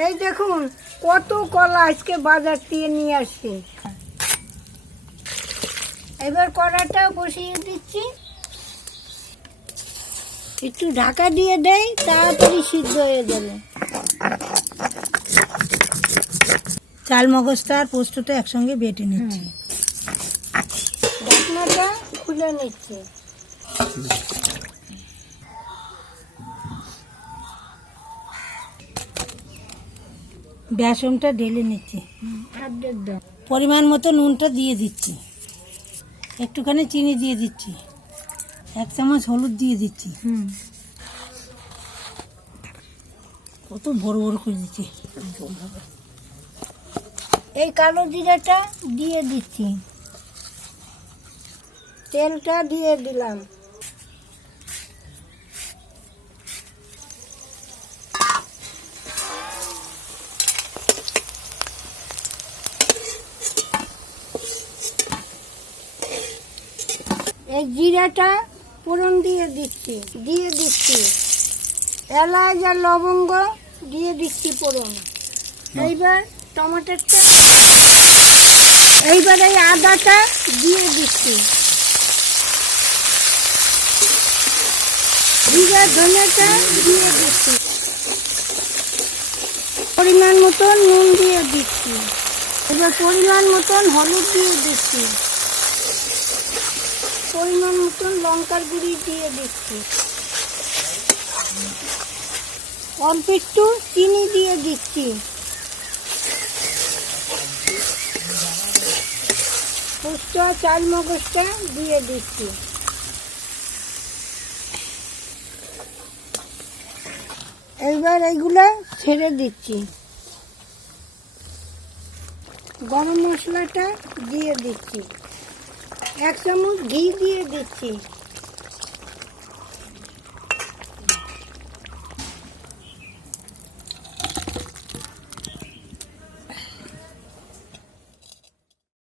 এই দেখুন কত কলা আজকে বাজার থেকে নিয়ে আসছি। এবার কড়াটা বসিয়ে দিচ্ছি, একটু ঢাকা দিয়ে দেই, তাড়াতাড়ি সিদ্ধ হয়ে যাবে। চাল মগজটা আর পোস্তটা একসঙ্গে বেটে নিচ্ছি। ঢাকনাটা খুলে নিচ্ছি। বেসনটা ঢেলে নিচ্ছি। পরিমাণ মতো নুনটা দিয়ে দিচ্ছি, একটুখানি চিনি দিয়ে দিচ্ছি, 1 চামচ হলুদ দিয়ে দিচ্ছি। কত বড় বড় করে দিচ্ছি। এই কালো জিরাটা দিয়ে দিচ্ছি, তেলটা দিয়ে দিলাম। এই জিরাটা ফোড়ন দিয়ে দিচ্ছি এলাচ আর লবঙ্গ দিয়ে দিচ্ছি ফোড়ন। এইবার টমেটোটা, এইবার এই আদাটা দিয়ে দিচ্ছি, জিরা ধনেটা দিয়ে দিচ্ছি, পরিমাণ মতন নুন দিয়ে দিচ্ছি, এবার পরিমাণ মতন হলুদ দিয়ে দিচ্ছি, পরিমাণ মতন লঙ্কার গুঁড়ি দিয়ে দিচ্ছি, অল্প একটু চিনি দিয়ে দিচ্ছি, পোস্ত আর চাল মগজটা দিয়ে দিচ্ছি। এইবার এইগুলা ছেড়ে দিচ্ছি, গরম মশলাটা দিয়ে দিচ্ছি, 1 চামচ ঘি দিয়ে দিচ্ছি।